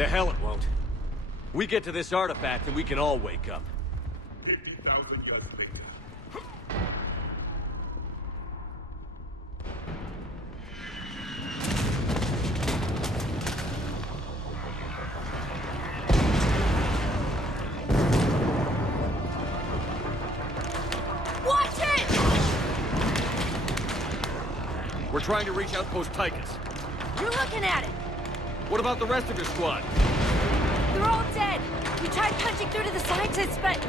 The hell it won't. We get to this artifact and we can all wake up. 50,000 years later. Watch it! We're trying to reach Outpost Tychus. You're looking at it. What about the rest of your squad? They're all dead. We tried punching through to the scientists, but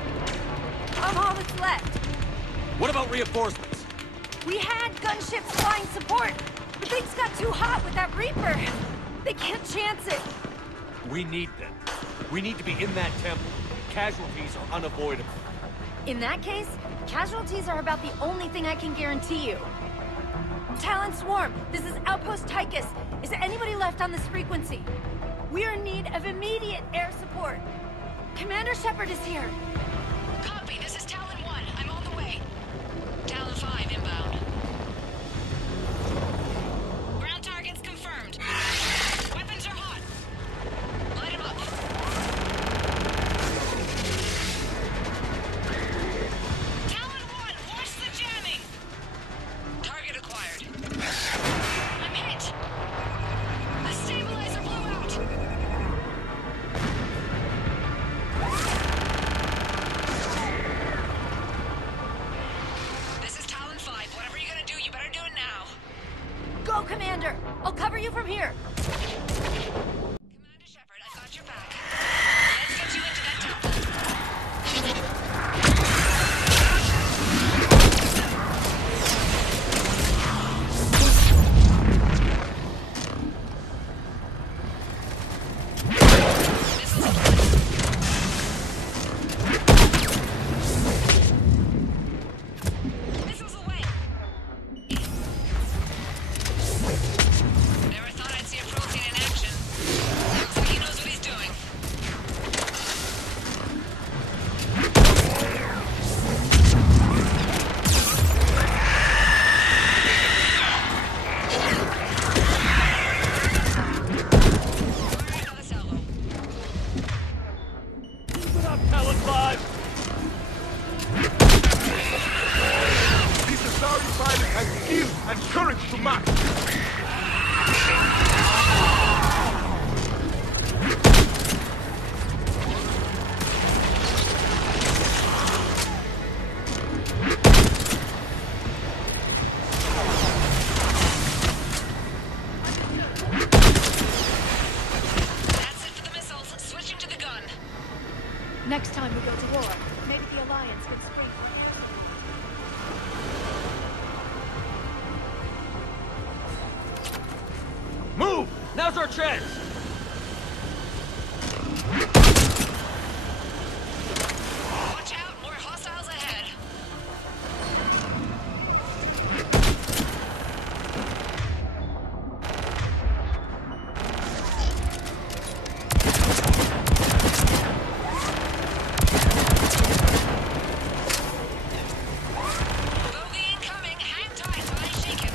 I'm all that's left. What about reinforcements? We had gunships flying support, but things got too hot with that Reaper. They can't chance it. We need them. We need to be in that temple. Casualties are unavoidable. In that case, casualties are about the only thing I can guarantee you. Talon Swarm, this is Outpost Tychus. Is there anybody left on this frequency? We are in need of immediate air support. Commander Shepard is here. Copy, this is Talon 1. I'm on the way. Talon 5 inbound. Ground targets confirmed. Weapons are hot. Light 'em up. Talon 1, watch the jamming! Target acquired. I'm hit! A stabilizer blew out! This is Talon 5. Whatever you're gonna do, you better do it now. Go, Commander! I'll cover you from here. Commander Shepard, I got your back. Let's get you into that temple. Missiles away. Never thought I'd see a protein in action. Looks like he knows what he's doing. Fire another salvo. Keep it up, Talon 5! This Asari pilot has skill and courage to match. That's it for the missiles. Switching to the gun. Next time we go to war, maybe the Alliance can spring. Move! Now's our chance! Watch out, more hostiles ahead. Bogey incoming. Hang tight while I shake him.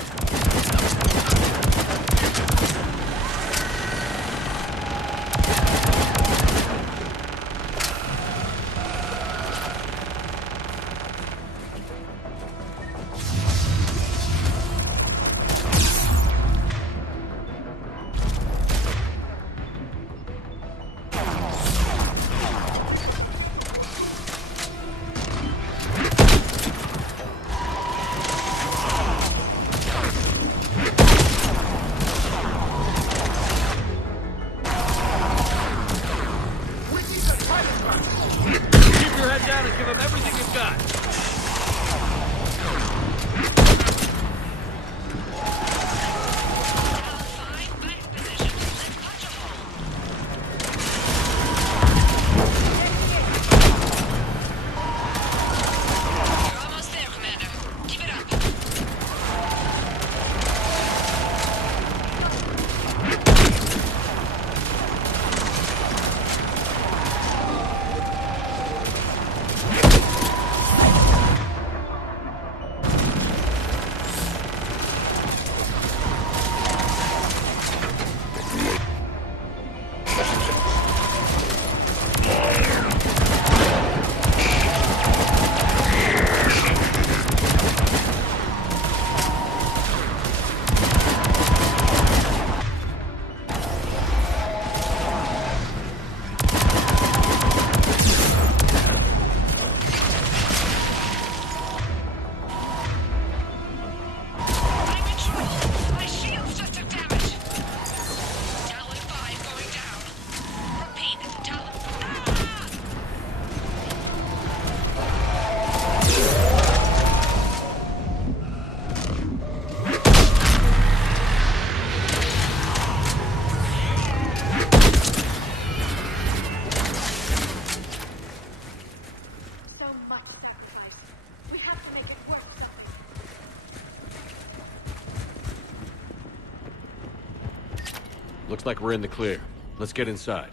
Looks like we're in the clear. Let's get inside.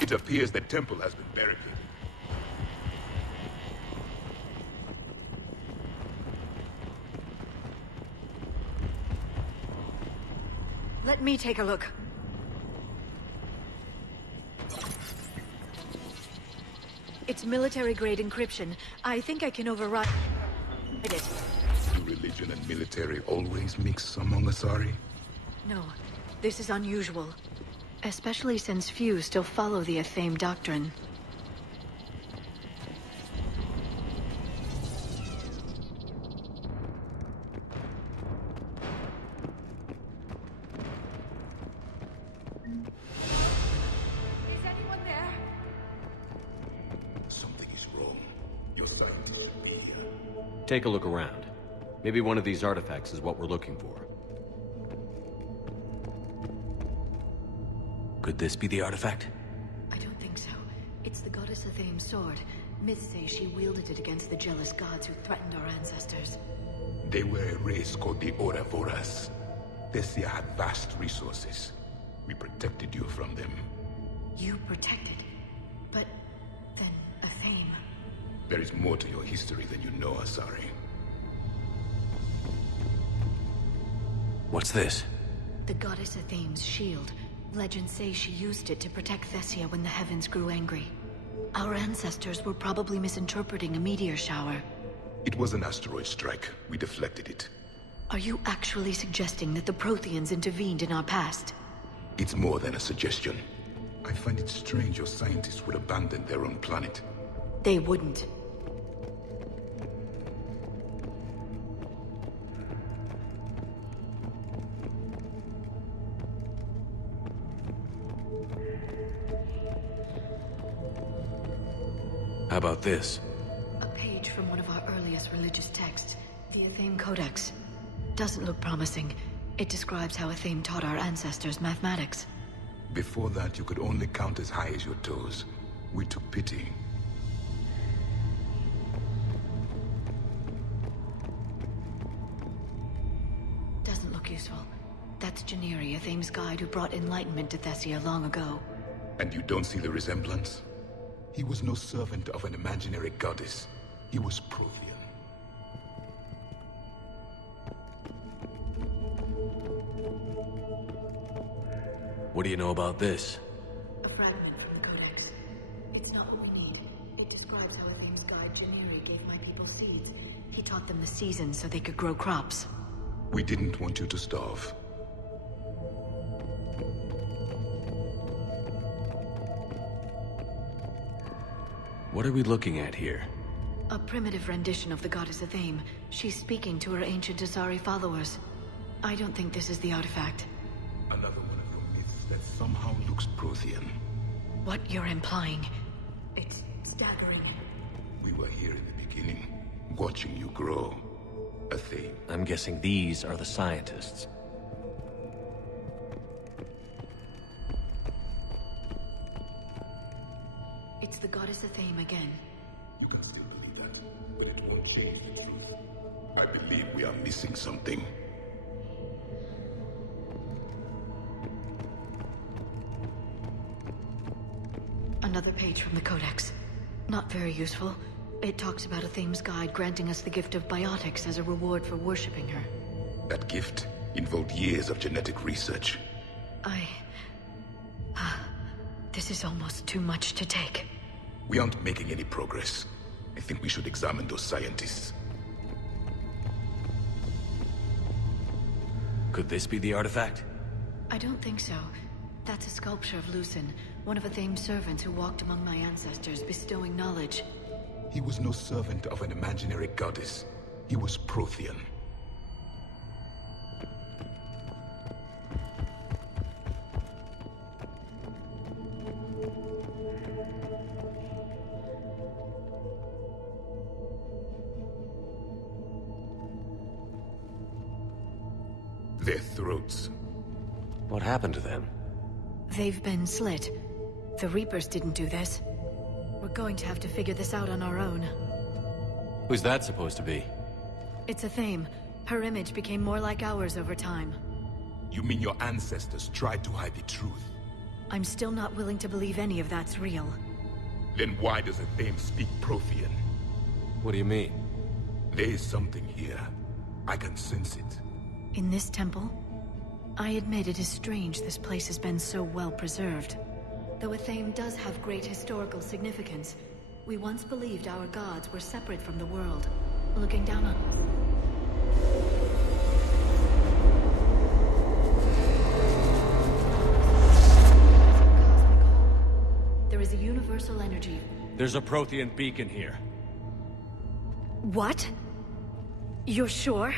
It appears the temple has been barricaded. Let me take a look. It's military-grade encryption. I think I can override it. Do religion and military always mix among Asari? No, this is unusual. Especially since few still follow the Athame doctrine. Is anyone there? Something is wrong. Your scientist should be here. Take a look around. Maybe one of these artifacts is what we're looking for. Could this be the artifact? I don't think so. It's the goddess Athame's sword. Myths say she wielded it against the jealous gods who threatened our ancestors. They were a race called the Oravoras. Thessia had vast resources. We protected you from them. You protected. But then Athame. There is more to your history than you know, Asari. What's this? The goddess Athame's shield. Legends say she used it to protect Thessia when the heavens grew angry. Our ancestors were probably misinterpreting a meteor shower. It was an asteroid strike. We deflected it. Are you actually suggesting that the Protheans intervened in our past? It's more than a suggestion. I find it strange your scientists would abandon their own planet. They wouldn't. How about this? A page from one of our earliest religious texts, the Athame Codex. Doesn't look promising. It describes how Athame taught our ancestors mathematics. Before that, you could only count as high as your toes. We took pity. Doesn't look useful. That's Janiri, Athame's guide who brought enlightenment to Thessia long ago. And you don't see the resemblance? He was no servant of an imaginary goddess. He was Prothean. What do you know about this? A fragment from the Codex. It's not what we need. It describes how Athame's guide Janiri gave my people seeds. He taught them the seasons so they could grow crops. We didn't want you to starve. What are we looking at here? A primitive rendition of the goddess Athame. She's speaking to her ancient Asari followers. I don't think this is the artifact. Another one of your myths that somehow looks Prothean. What you're implying, it's staggering. We were here in the beginning, watching you grow. Athame. I'm guessing these are the scientists. It's the goddess Athame again. You can still believe that, but it won't change the truth. I believe we are missing something. Another page from the Codex. Not very useful. It talks about Athame's guide granting us the gift of biotics as a reward for worshipping her. That gift involved years of genetic research. This is almost too much to take. We aren't making any progress. I think we should examine those scientists. Could this be the artifact? I don't think so. That's a sculpture of Lucen, one of Athame's servants who walked among my ancestors, bestowing knowledge. He was no servant of an imaginary goddess. He was Prothean. Their throats. What happened to them? They've been slit. The Reapers didn't do this. We're going to have to figure this out on our own. Who's that supposed to be? It's Athame. Her image became more like ours over time. You mean your ancestors tried to hide the truth? I'm still not willing to believe any of that's real. Then why does Athame speak Prothean? What do you mean? There is something here. I can sense it. In this temple? I admit it is strange this place has been so well preserved. Though Athame does have great historical significance, we once believed our gods were separate from the world, looking down on... There is a universal energy. There's a Prothean beacon here. What? You're sure?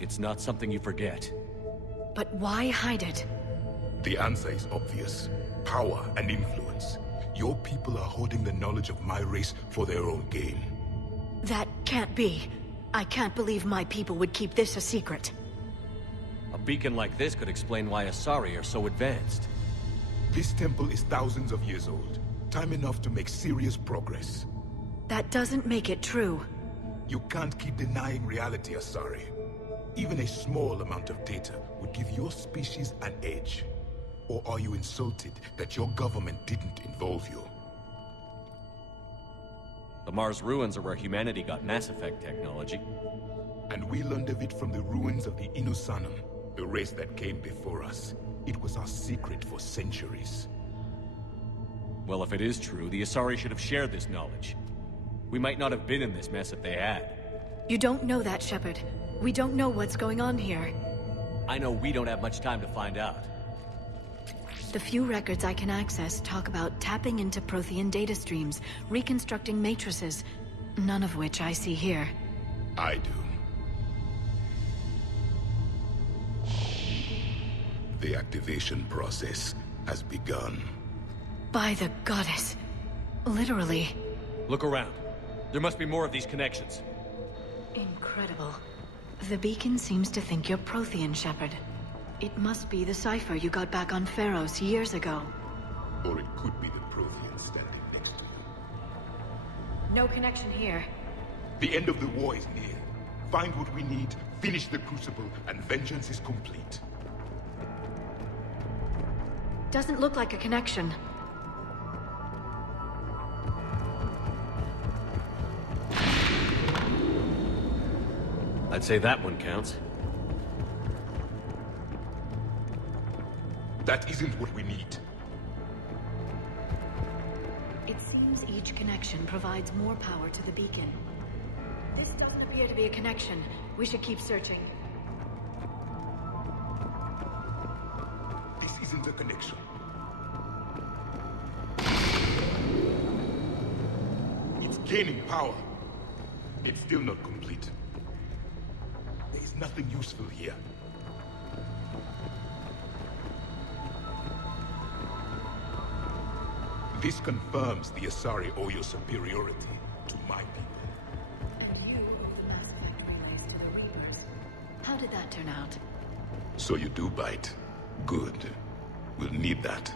It's not something you forget. But why hide it? The answer is obvious. Power and influence. Your people are holding the knowledge of my race for their own gain. That can't be. I can't believe my people would keep this a secret. A beacon like this could explain why Asari are so advanced. This temple is thousands of years old. Time enough to make serious progress. That doesn't make it true. You can't keep denying reality, Asari. Even a small amount of data would give your species an edge. Or are you insulted that your government didn't involve you? The Mars ruins are where humanity got Mass Effect technology. And we learned of it from the ruins of the Inusanum, the race that came before us. It was our secret for centuries. Well, if it is true, the Asari should have shared this knowledge. We might not have been in this mess if they had. You don't know that, Shepard. We don't know what's going on here. I know we don't have much time to find out. The few records I can access talk about tapping into Prothean data streams, reconstructing matrices, none of which I see here. I do. The activation process has begun. By the goddess. Literally. Look around. There must be more of these connections. Incredible. The beacon seems to think you're Prothean, Shepard. It must be the cipher you got back on Pharos years ago. Or it could be the Prothean standing next to you. No connection here. The end of the war is near. Find what we need, finish the Crucible, and vengeance is complete. Doesn't look like a connection. I'd say that one counts. That isn't what we need. It seems each connection provides more power to the beacon. This doesn't appear to be a connection. We should keep searching. This isn't a connection. It's gaining power. It's still not complete. There is nothing useful here. This confirms the Asari owe your superiority to my people. And you owe the Mass Effect relays to the Reapers. How did that turn out? So you do bite. Good. We'll need that.